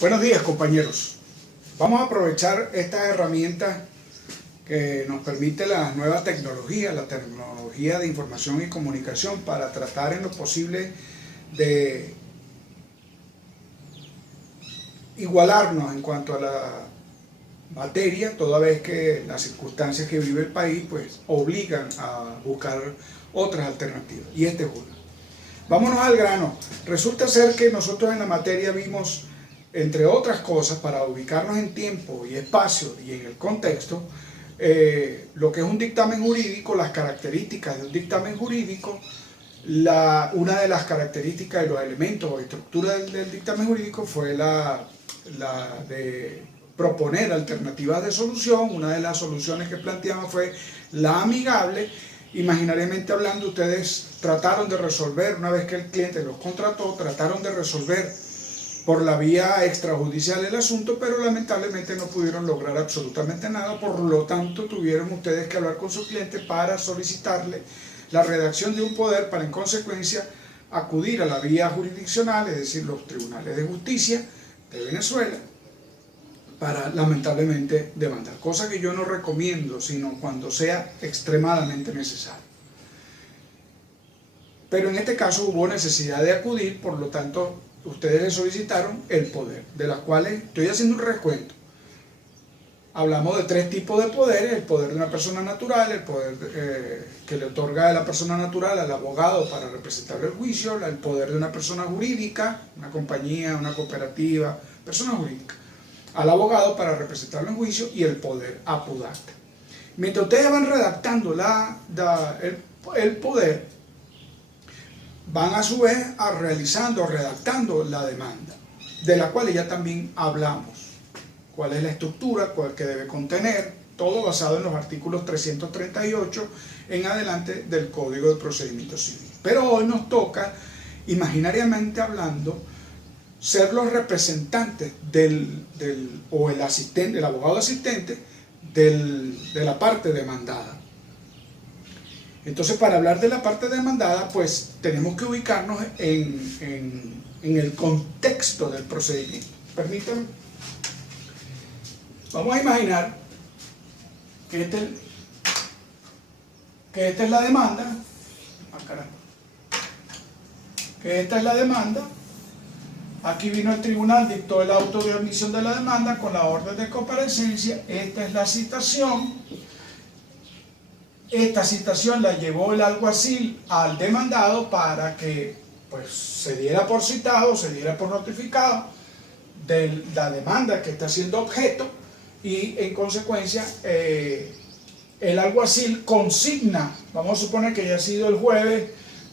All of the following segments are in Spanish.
Buenos días, compañeros. Vamos a aprovechar estas herramientas que nos permite la nueva tecnología, la tecnología de información y comunicación, para tratar en lo posible de igualarnos en cuanto a la materia, toda vez que las circunstancias que vive el país pues obligan a buscar otras alternativas, y esta es una. Vámonos al grano. Resulta ser que nosotros en la materia vimos, entre otras cosas, para ubicarnos en tiempo y espacio y en el contexto, lo que es un dictamen jurídico, las características de un dictamen jurídico. Una de las características de los elementos o estructura del dictamen jurídico fue la de proponer alternativas de solución. Una de las soluciones que planteamos fue la amigable. Imaginariamente hablando, ustedes trataron de resolver, una vez que el cliente los contrató, trataron de resolver por la vía extrajudicial el asunto, pero lamentablemente no pudieron lograr absolutamente nada. Por lo tanto, tuvieron ustedes que hablar con su cliente para solicitarle la redacción de un poder para, en consecuencia, acudir a la vía jurisdiccional, es decir, los tribunales de justicia de Venezuela, para lamentablemente demandar, cosa que yo no recomiendo, sino cuando sea extremadamente necesario. Pero en este caso hubo necesidad de acudir, por lo tanto ustedes le solicitaron el poder, de las cuales estoy haciendo un recuento. Hablamos de tres tipos de poderes: el poder de una persona natural, el poder que le otorga a la persona natural al abogado para representar el juicio, el poder de una persona jurídica, una compañía, una cooperativa, persona jurídica, al abogado para representarlo en juicio, y el poder apudacta. Mientras ustedes van redactando el poder, van a su vez redactando la demanda, de la cual ya también hablamos. Cuál es la estructura, cuál que debe contener, todo basado en los artículos 338 en adelante del Código de Procedimiento Civil. Pero hoy nos toca, imaginariamente hablando, ser los representantes o el asistente, el abogado asistente de la parte demandada. Entonces, para hablar de la parte demandada, pues tenemos que ubicarnos en el contexto del procedimiento. Permítanme. Vamos a imaginar que esta es la demanda. Que esta es la demanda. Aquí vino el tribunal, dictó el auto de admisión de la demanda con la orden de comparecencia. Esta es la citación. Esta citación la llevó el alguacil al demandado para que pues se diera por citado, se diera por notificado de la demanda que está siendo objeto, y en consecuencia el alguacil consigna, vamos a suponer que haya sido el jueves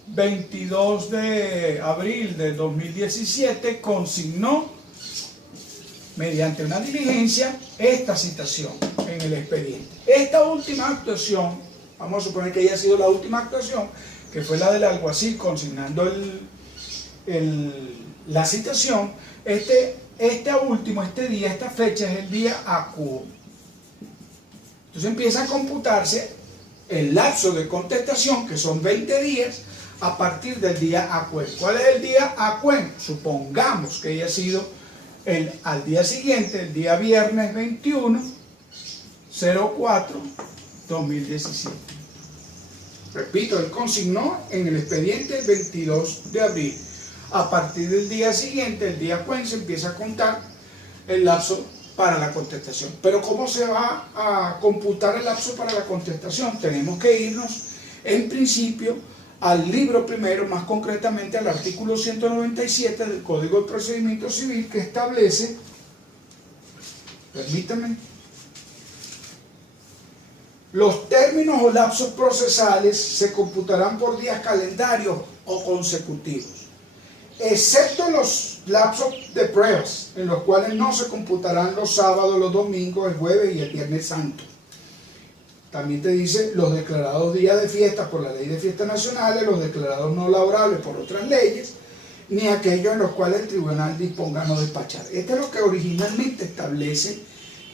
22 de abril del 2017, consignó mediante una diligencia esta citación en el expediente. Esta última actuación, vamos a suponer que haya sido la última actuación, que fue la del alguacil consignando la citación. Este día, esta fecha es el día AQ. Entonces empieza a computarse el lapso de contestación, que son 20 días, a partir del día AQ. ¿Cuál es el día AQ? Supongamos que haya sido al día siguiente, el día viernes 21/04/2017. Repito, él consignó en el expediente el 22 de abril. A partir del día siguiente, el día AQ, se empieza a contar el lapso para la contestación. Pero ¿cómo se va a computar el lapso para la contestación? Tenemos que irnos, en principio, al libro primero, más concretamente al artículo 197 del Código de Procedimiento Civil, que establece, permítame, los términos o lapsos procesales se computarán por días calendarios o consecutivos, excepto los lapsos de pruebas, en los cuales no se computarán los sábados, los domingos, el jueves y el viernes santo. También te dice los declarados días de fiesta por la ley de fiestas nacionales, los declarados no laborables por otras leyes, ni aquellos en los cuales el tribunal disponga no despachar. Este es lo que originalmente establece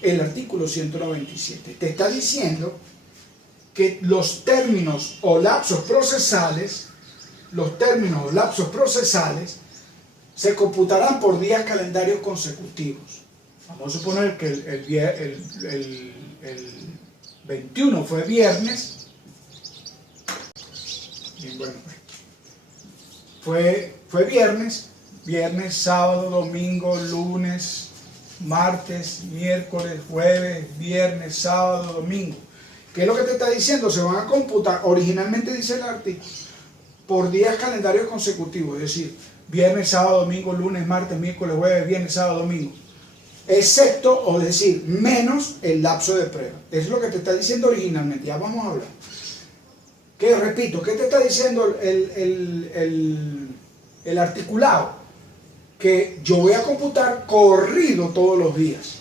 el artículo 197. Te está diciendo que los términos o lapsos procesales se computarán por días calendarios consecutivos. Vamos a suponer que el 21 fue viernes. Y bueno, fue viernes, sábado, domingo, lunes, martes, miércoles, jueves, viernes, sábado, domingo. ¿Qué es lo que te está diciendo? Se van a computar, originalmente dice el artículo, por días calendarios consecutivos, es decir, viernes, sábado, domingo, lunes, martes, miércoles, jueves, viernes, sábado, domingo. Excepto, o decir, menos el lapso de prueba. Eso es lo que te está diciendo originalmente. Ya vamos a hablar. Que repito, ¿qué te está diciendo el articulado? Que yo voy a computar corrido todos los días.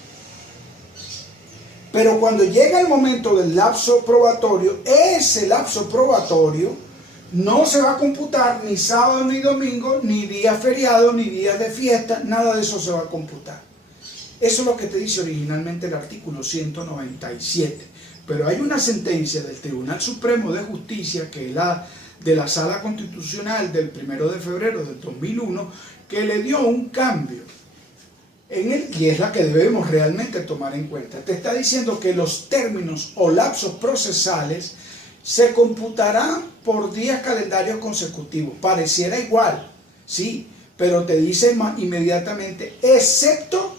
Pero cuando llega el momento del lapso probatorio, ese lapso probatorio no se va a computar ni sábado ni domingo, ni días feriados, ni días de fiesta, nada de eso se va a computar. Eso es lo que te dice originalmente el artículo 197. Pero hay una sentencia del Tribunal Supremo de Justicia, que es la de la Sala Constitucional del 1 de febrero del 2001, que le dio un cambio y es la que debemos realmente tomar en cuenta. Te está diciendo que los términos o lapsos procesales se computarán por días calendarios consecutivos. Pareciera igual, sí, pero te dice inmediatamente, excepto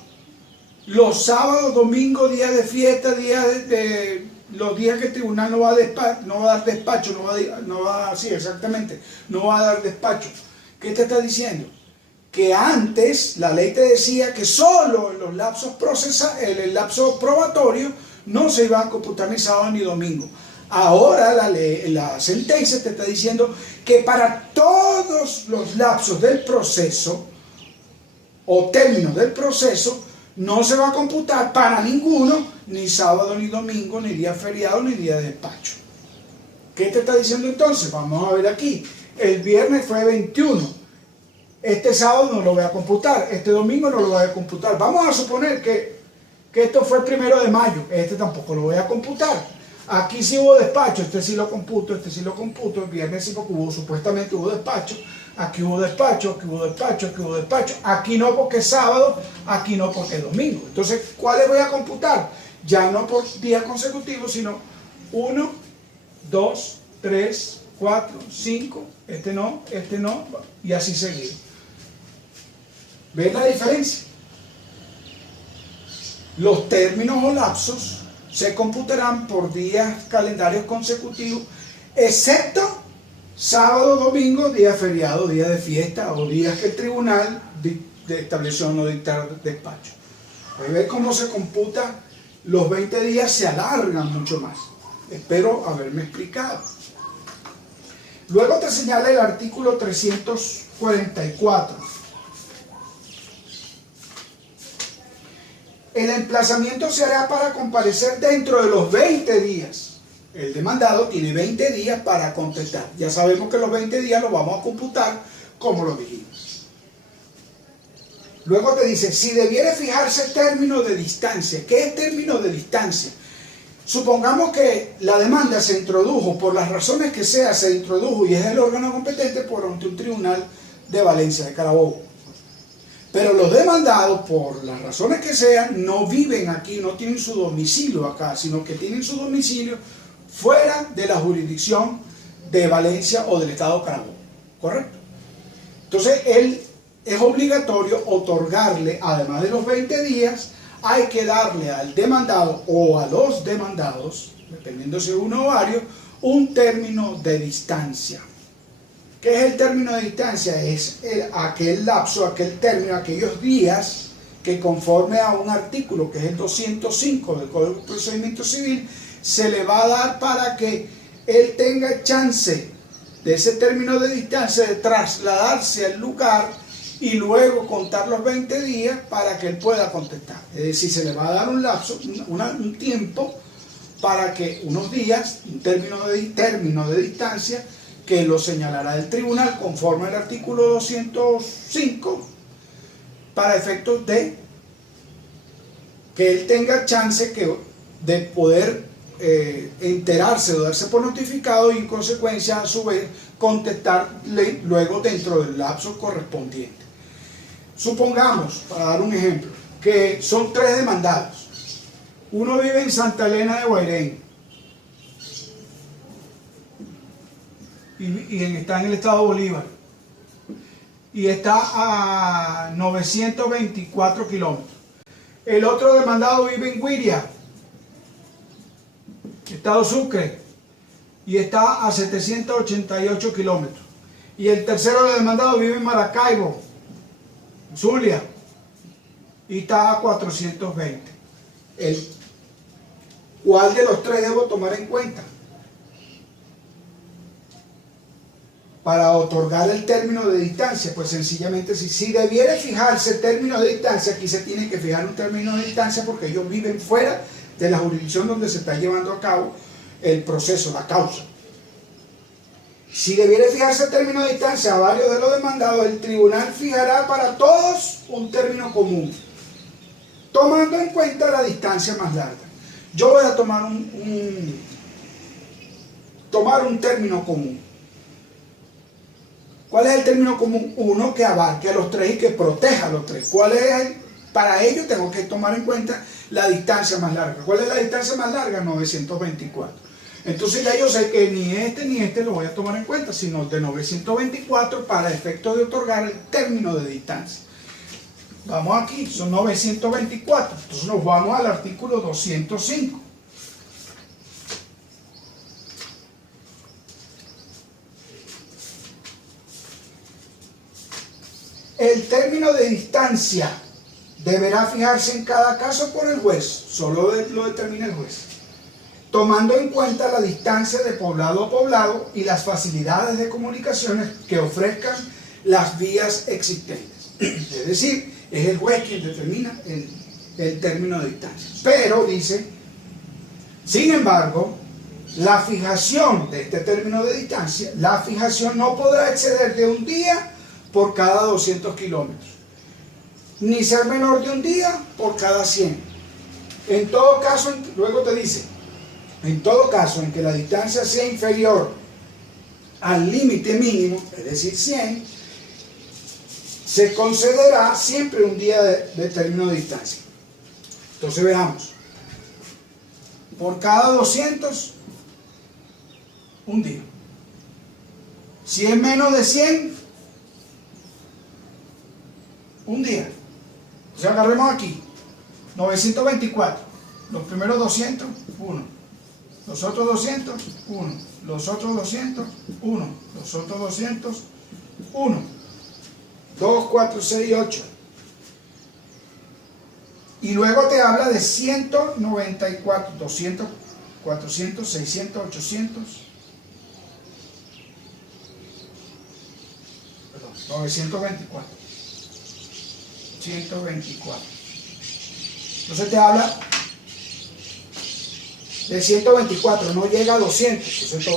los sábados, domingos, días de fiesta, los días que el tribunal no va a dar despacho, no va a dar despacho. ¿Qué te está diciendo? Que antes la ley te decía que solo en los lapsos el lapso probatorio no se iba a computar ni sábado ni domingo. Ahora la sentencia te está diciendo que para todos los lapsos del proceso o términos del proceso no se va a computar para ninguno, ni sábado ni domingo, ni día feriado, ni día de despacho. ¿Qué te está diciendo entonces? Vamos a ver aquí. El viernes fue 21. Este sábado no lo voy a computar. Este domingo no lo voy a computar. Vamos a suponer que esto fue el 1 de mayo. Este tampoco lo voy a computar. Aquí sí hubo despacho. Este sí lo computo. Este sí lo computo. El viernes sí porque supuestamente hubo despacho. Aquí hubo despacho, aquí hubo despacho, aquí hubo despacho. Aquí no porque es sábado, aquí no porque es domingo. Entonces, ¿cuáles voy a computar? Ya no por días consecutivos, sino 1, 2, 3, 4, 5. Este no, y así seguido. ¿Ves la diferencia? Los términos o lapsos se computarán por días calendarios consecutivos, excepto sábado, domingo, día feriado, día de fiesta o días que el tribunal estableció no dictar despacho. ¿Ves cómo se computa? Los 20 días se alargan mucho más. Espero haberme explicado. Luego te señala el artículo 344. El emplazamiento se hará para comparecer dentro de los 20 días. El demandado tiene 20 días para contestar. Ya sabemos que los 20 días los vamos a computar como lo dijimos. Luego te dice, si debiere fijarse término de distancia. ¿Qué es término de distancia? Supongamos que la demanda se introdujo, por las razones que sea, se introdujo y es el órgano competente por ante un tribunal de Valencia, de Carabobo. Pero los demandados, por las razones que sean, no viven aquí, no tienen su domicilio acá, sino que tienen su domicilio fuera de la jurisdicción de Valencia o del estado de Carabobo. ¿Correcto? Entonces, es obligatorio otorgarle, además de los 20 días, hay que darle al demandado o a los demandados, dependiendo si uno o varios, un término de distancia. ¿Qué es el término de distancia? Es aquel lapso, aquel término, aquellos días que conforme a un artículo que es el 205 del Código de Procedimiento Civil se le va a dar para que él tenga chance de ese término de distancia de trasladarse al lugar y luego contar los 20 días para que él pueda contestar. Es decir, se le va a dar un lapso, un tiempo para que unos días, un término de distancia que lo señalará el tribunal conforme al artículo 205 para efectos de que él tenga chance de poder enterarse o darse por notificado y en consecuencia a su vez contestarle luego dentro del lapso correspondiente. Supongamos, para dar un ejemplo, que son 3 demandados. Uno vive en Santa Elena de Guairén y está en el estado Bolívar y está a 924 kilómetros. El otro demandado vive en Guiria, estado Sucre, y está a 788 kilómetros. Y el tercero demandado vive en Maracaibo, Zulia, y está a 420. ¿Cuál de los 3 debo tomar en cuenta para otorgar el término de distancia? Pues sencillamente, si debiera fijarse término de distancia, aquí se tiene que fijar un término de distancia porque ellos viven fuera de la jurisdicción donde se está llevando a cabo el proceso, la causa. Si debiera fijarse el término de distancia a varios de los demandados, el tribunal fijará para todos un término común, tomando en cuenta la distancia más larga. Yo voy a tomar un término común. ¿Cuál es el término común? Uno que abarque a los 3 y que proteja a los 3. ¿Cuál es? Para ello tengo que tomar en cuenta la distancia más larga. ¿Cuál es la distancia más larga? 924. Entonces ya yo sé que ni este lo voy a tomar en cuenta, sino de 924 para efecto de otorgar el término de distancia. Vamos aquí, son 924. Entonces nos vamos al artículo 205. El término de distancia deberá fijarse en cada caso por el juez, solo lo determina el juez, tomando en cuenta la distancia de poblado a poblado y las facilidades de comunicaciones que ofrezcan las vías existentes. Es decir, es el juez quien determina el término de distancia. Pero dice, sin embargo, la fijación de este término de distancia, la fijación no podrá exceder de un día por cada 200 kilómetros, ni ser menor de un día por cada 100. En todo caso, luego te dice, en todo caso en que la distancia sea inferior al límite mínimo, es decir, 100, se concederá siempre un día de término de distancia. Entonces veamos, por cada 200, un día. Si es menos de 100, un día. O sea, agarremos aquí 924, los primeros 200, 1, los otros 200, 1, los otros 200, 1, los otros 200, 1, 2, 4, 6, 8. Y luego te habla de 194, 200, 400, 600, 800, perdón, 924, 124. Entonces te habla de 124, no llega a 200. Entonces en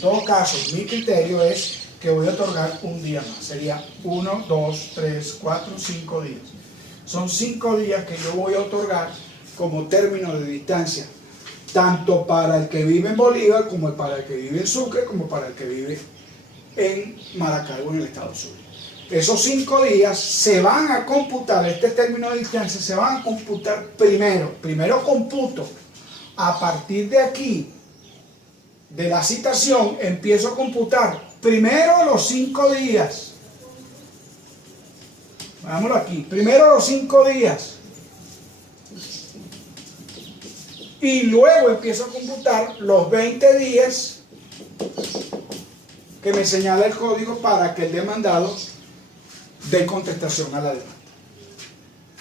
todo caso, mi criterio es que voy a otorgar un día más. Sería 1, 2, 3, 4, 5 días. Son 5 días que yo voy a otorgar como término de distancia, tanto para el que vive en Bolívar, como para el que vive en Sucre, como para el que vive en Maracaibo, en el estado Zulia. Esos 5 días se van a computar, este término de distancia se van a computar primero computo, a partir de aquí, de la citación, empiezo a computar primero los 5 días. Vámonos aquí, primero los 5 días. Y luego empiezo a computar los 20 días que me señala el código para que el demandado dé contestación a la demanda.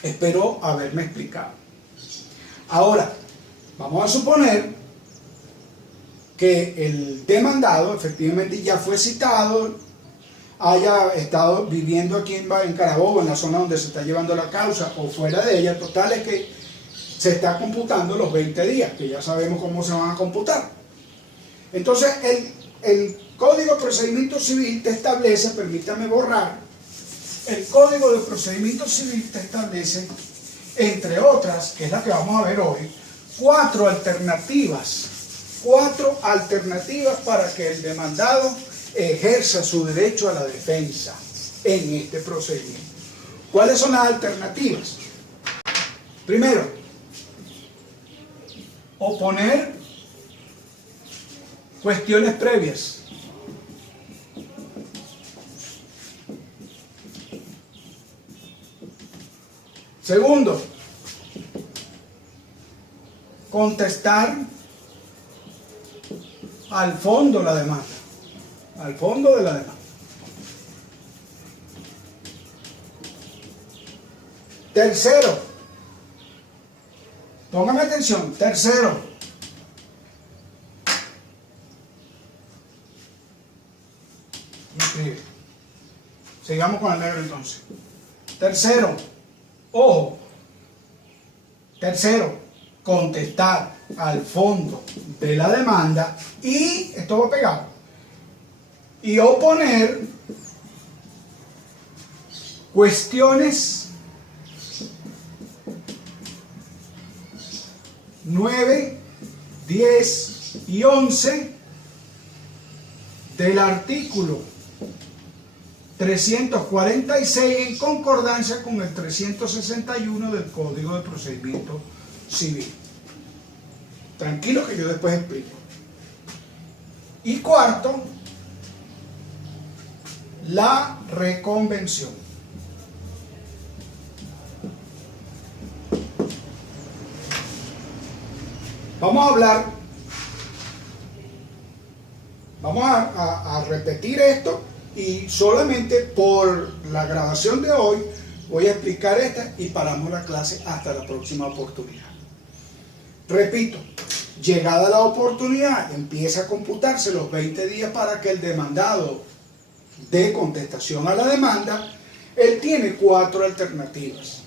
Espero haberme explicado. Ahora, vamos a suponer que el demandado efectivamente ya fue citado, haya estado viviendo aquí en Carabobo, en la zona donde se está llevando la causa, o fuera de ella. Total es que se está computando los 20 días, que ya sabemos cómo se van a computar. Entonces, el Código de Procedimiento Civil te establece, permítame borrar, el Código de Procedimiento Civil te establece, entre otras, que es la que vamos a ver hoy, 4 alternativas para que el demandado ejerza su derecho a la defensa en este procedimiento. ¿Cuáles son las alternativas? Primero, oponer cuestiones previas. Segundo, contestar al fondo la demanda, al fondo de la demanda. Tercero, póngame atención, tercero, increíble. Sigamos con el negro entonces. Tercero, ojo, tercero, contestar al fondo de la demanda y, esto va pegado, y oponer cuestiones 9, 10 y 11 del artículo 346 en concordancia con el 361 del Código de Procedimiento Civil. Tranquilo que yo después explico. Y cuarto, la reconvención. Vamos a hablar, vamos a repetir esto y solamente por la grabación de hoy voy a explicar esta y paramos la clase hasta la próxima oportunidad. Repito, llegada la oportunidad, empieza a computarse los 20 días para que el demandado dé contestación a la demanda. Él tiene 4 alternativas.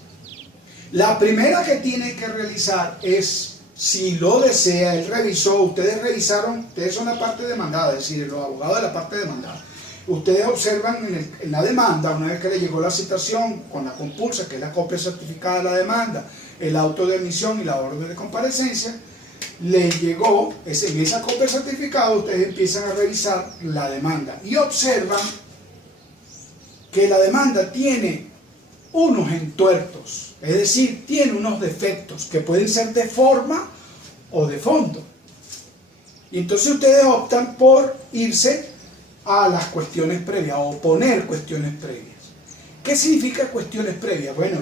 La primera que tiene que realizar es, si lo desea, él revisó, ustedes revisaron, ustedes son la parte demandada, es decir, los abogados de la parte demandada. Ustedes observan en la demanda, una vez que le llegó la citación con la compulsa, que es la copia certificada de la demanda, el auto de emisión y la orden de comparecencia, le llegó, en esa copia certificada ustedes empiezan a revisar la demanda y observan que la demanda tiene unos entuertos, es decir, tiene unos defectos que pueden ser de forma o de fondo. Y entonces ustedes optan por irse a las cuestiones previas, o poner cuestiones previas. ¿Qué significa cuestiones previas? Bueno,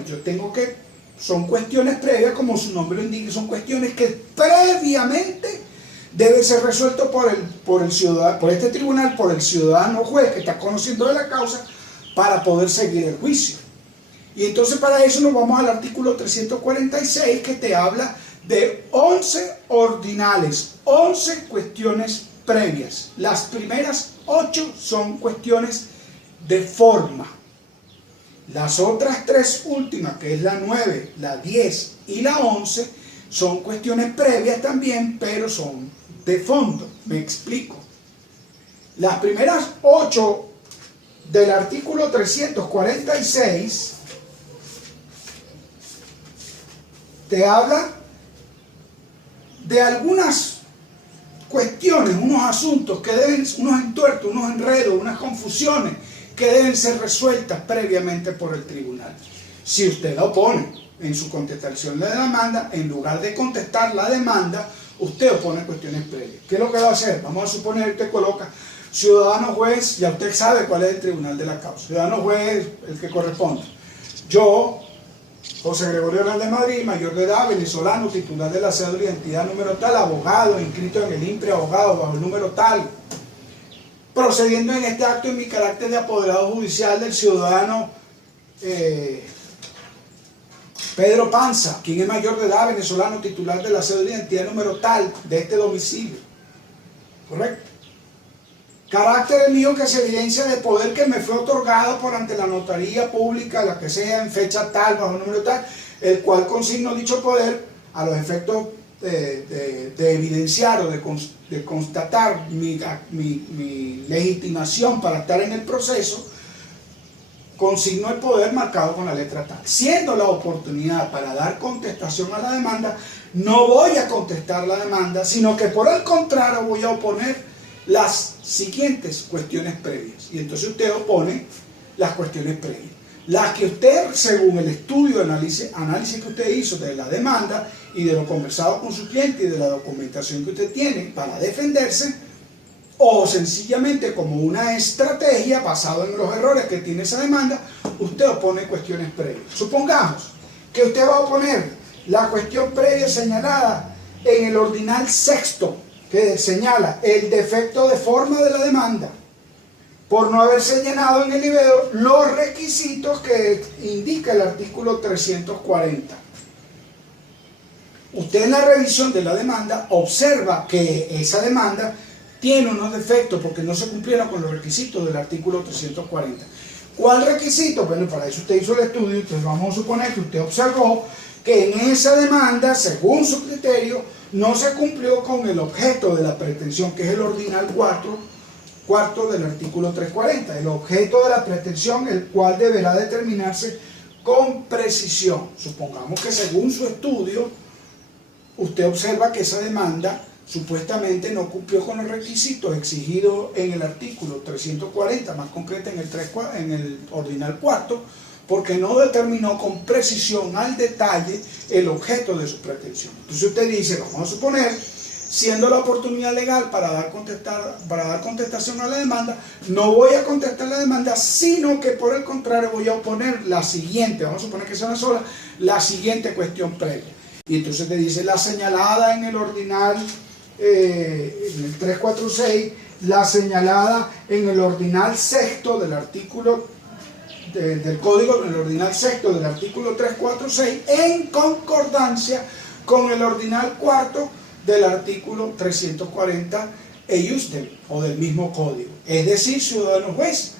son cuestiones previas, como su nombre lo indica, son cuestiones que previamente deben ser resueltas por el ciudadano, por este tribunal, por el ciudadano juez que está conociendo de la causa, para poder seguir el juicio. Y entonces para eso nos vamos al artículo 346, que te habla de 11 ordinales, 11 cuestiones previas. Las primeras 8 son cuestiones de forma. Las otras 3 últimas, que es la 9, la 10 y la 11, son cuestiones previas también, pero son de fondo. Me explico. Las primeras 8 del artículo 346 te habla de algunas cuestiones, unos asuntos que deben, unos entuertos, unos enredos, unas confusiones que deben ser resueltas previamente por el tribunal. Si usted la opone en su contestación de la demanda, en lugar de contestar la demanda, usted opone cuestiones previas. ¿Qué es lo que va a hacer? Vamos a suponer que usted coloca ciudadano juez, ya usted sabe cuál es el tribunal de la causa. Ciudadano juez, el que corresponde. Yo, José Gregorio Hernández Madrid, mayor de edad, venezolano, titular de la cédula de identidad número tal, abogado, inscrito en el INPRE, abogado bajo el número tal, procediendo en este acto en mi carácter de apoderado judicial del ciudadano Pedro Panza, quien es mayor de edad, venezolano, titular de la cédula de identidad número tal, de este domicilio. ¿Correcto? Carácter mío que se evidencia de poder que me fue otorgado por ante la notaría pública, la que sea, en fecha tal, bajo el número tal, el cual consigno dicho poder a los efectos de evidenciar o de constatar mi legitimación para estar en el proceso, consigno el poder marcado con la letra tal. Siendo la oportunidad para dar contestación a la demanda, no voy a contestar la demanda, sino que por el contrario voy a oponer las siguientes cuestiones previas. Y entonces usted opone las cuestiones previas. Las que usted, según el estudio, análisis que usted hizo de la demanda y de lo conversado con su cliente y de la documentación que usted tiene para defenderse, o sencillamente como una estrategia basada en los errores que tiene esa demanda, usted opone cuestiones previas. Supongamos que usted va a oponer la cuestión previa señalada en el ordinal sexto, que señala el defecto de forma de la demanda, por no haberse llenado en el libelo los requisitos que indica el artículo 340. Usted en la revisión de la demanda observa que esa demanda tiene unos defectos porque no se cumplieron con los requisitos del artículo 340. ¿Cuál requisito? Bueno, para eso usted hizo el estudio, entonces vamos a suponer que usted observó que en esa demanda, según su criterio, no se cumplió con el objeto de la pretensión, que es el ordinal cuarto del artículo 340, el objeto de la pretensión, el cual deberá determinarse con precisión. Supongamos que según su estudio, usted observa que esa demanda supuestamente no cumplió con los requisitos exigidos en el artículo 340, más concreto en el ordinal cuarto, porque no determinó con precisión al detalle el objeto de su pretensión. Entonces usted dice, vamos a suponer, siendo la oportunidad legal para dar contestación a la demanda, no voy a contestar la demanda, sino que por el contrario voy a oponer la siguiente, vamos a suponer que sea una sola, la siguiente cuestión previa. Y entonces te dice, la señalada en el ordinal, en el 346, la señalada en el ordinal sexto del artículo del código, en el ordinal sexto del artículo 346, en concordancia con el ordinal cuarto del artículo 340 EUSDEM, o del mismo código. Es decir, ciudadano juez,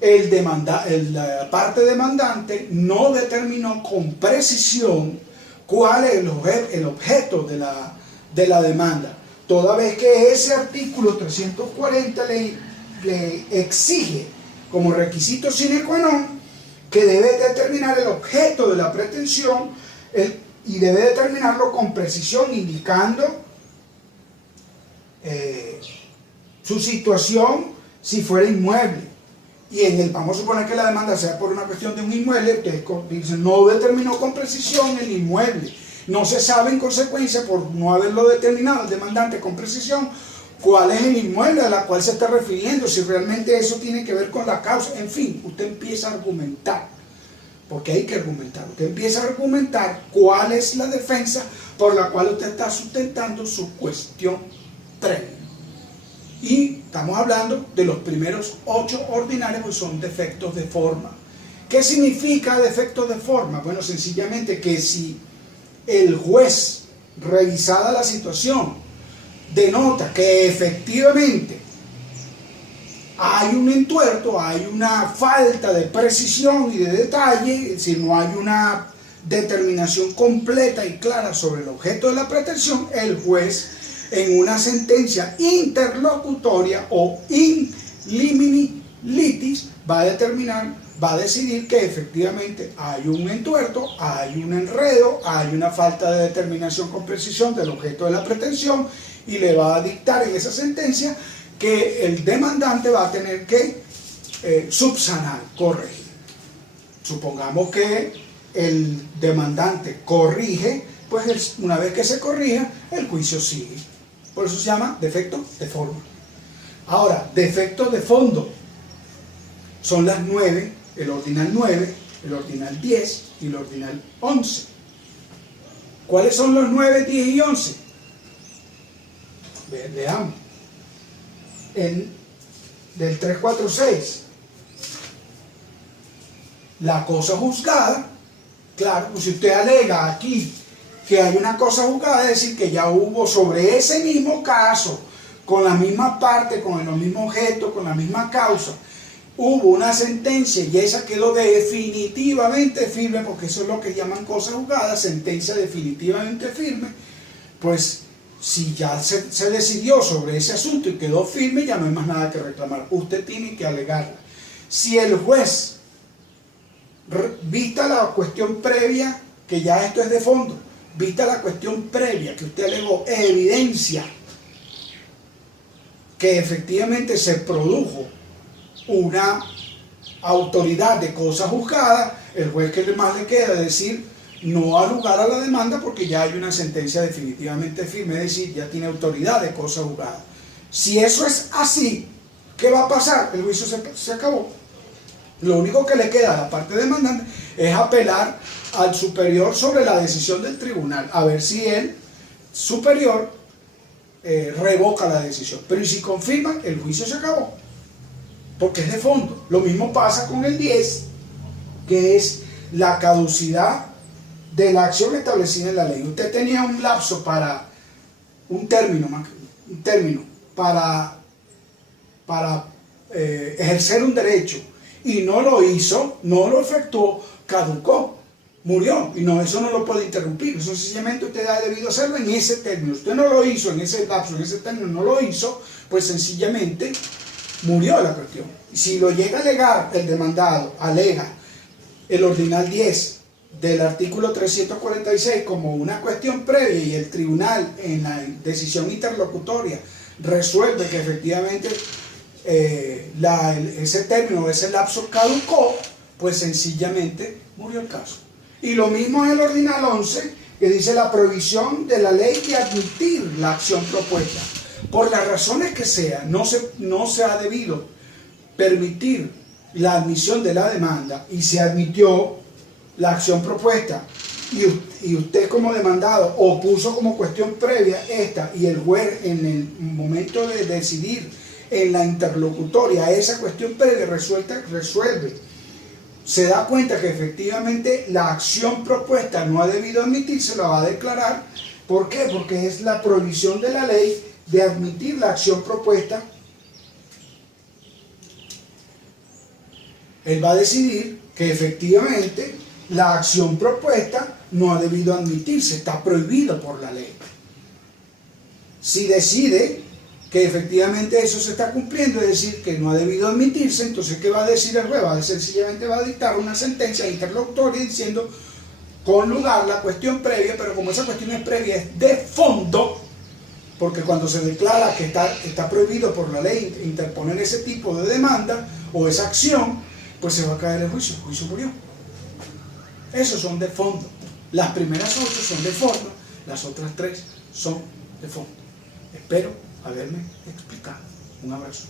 la parte demandante no determinó con precisión cuál es el objeto de la demanda, toda vez que ese artículo 340 le exige como requisito sine qua non que debe determinar el objeto de la pretensión y debe determinarlo con precisión, indicando su situación si fuera inmueble. Y vamos a suponer que la demanda sea por una cuestión de un inmueble, ustedes dicen, no determinó con precisión el inmueble. No se sabe en consecuencia, por no haberlo determinado el demandante con precisión, cuál es el inmueble a la cual se está refiriendo, si realmente eso tiene que ver con la causa. En fin, usted empieza a argumentar, porque hay que argumentar. Usted empieza a argumentar cuál es la defensa por la cual usted está sustentando su cuestión previa. Y estamos hablando de los primeros 8 ordinales, pues son defectos de forma. ¿Qué significa defectos de forma? Bueno, sencillamente que si el juez, revisada la situación, denota que efectivamente hay un entuerto, hay una falta de precisión y de detalle, si no hay una determinación completa y clara sobre el objeto de la pretensión, el juez, en una sentencia interlocutoria o in limine litis, va a decidir que efectivamente hay un entuerto, hay un enredo, hay una falta de determinación con precisión del objeto de la pretensión, y le va a dictar en esa sentencia que el demandante va a tener que subsanar, corregir. Supongamos que el demandante corrige, pues una vez que se corrija, el juicio sigue. Por eso se llama defecto de forma. Ahora, defectos de fondo son las 9, el ordinal 9, el ordinal 10 y el ordinal 11. ¿Cuáles son los 9, 10 y 11? Veamos. Del 346, la cosa juzgada, claro, pues si usted alega aquí que hay una cosa juzgada, es decir, que ya hubo sobre ese mismo caso, con la misma parte, con el mismo objeto, con la misma causa, hubo una sentencia y esa quedó definitivamente firme, porque eso es lo que llaman cosa juzgada, sentencia definitivamente firme. Pues si ya se decidió sobre ese asunto y quedó firme, ya no hay más nada que reclamar. Usted tiene que alegarla. Si el juez, vista la cuestión previa, que ya esto es de fondo, vista la cuestión previa que usted alegó, evidencia que efectivamente se produjo una autoridad de cosa juzgada, el juez que más le queda decir no da lugar a la demanda porque ya hay una sentencia definitivamente firme, es decir, ya tiene autoridad de cosa juzgada. Si eso es así, ¿qué va a pasar? El juicio se acabó. Lo único que le queda a la parte demandante es apelar al superior sobre la decisión del tribunal, a ver si el superior revoca la decisión. Pero y si confirma, el juicio se acabó, porque es de fondo. Lo mismo pasa con el 10, que es la caducidad de la acción establecida en la ley. Usted tenía un lapso para un término para ejercer un derecho y no lo hizo, no lo efectuó, caducó, murió, y no, eso no lo puede interrumpir. Eso sencillamente usted ha debido hacerlo en ese término. Usted no lo hizo en ese lapso, en ese término no lo hizo, pues sencillamente murió la cuestión. Si lo llega a alegar el demandado, alega el ordinal 10 del artículo 346 como una cuestión previa y el tribunal en la decisión interlocutoria resuelve que efectivamente ese término, ese lapso caducó, pues sencillamente murió el caso. Y lo mismo es el ordinal 11, que dice la prohibición de la ley de admitir la acción propuesta. Por las razones que sea, no se ha debido permitir la admisión de la demanda y se admitió la acción propuesta y usted como demandado opuso como cuestión previa esta y el juez en el momento de decidir en la interlocutoria esa cuestión previa resuelve, se da cuenta que efectivamente la acción propuesta no ha debido admitirse, la va a declarar. ¿Por qué? Porque es la prohibición de la ley de admitir la acción propuesta. Él va a decidir que efectivamente la acción propuesta no ha debido admitirse, está prohibido por la ley. Si decide que efectivamente eso se está cumpliendo, es decir, que no ha debido admitirse, entonces ¿qué va a decir el juez? Sencillamente va a dictar una sentencia interlocutoria diciendo con lugar la cuestión previa, pero como esa cuestión es previa, es de fondo, porque cuando se declara que está prohibido por la ley interponer ese tipo de demanda o esa acción, pues se va a caer el juicio murió. Esos son de fondo. Las primeras 8 son de forma, las otras 3 son de fondo. Espero haberme explicado. Un abrazo.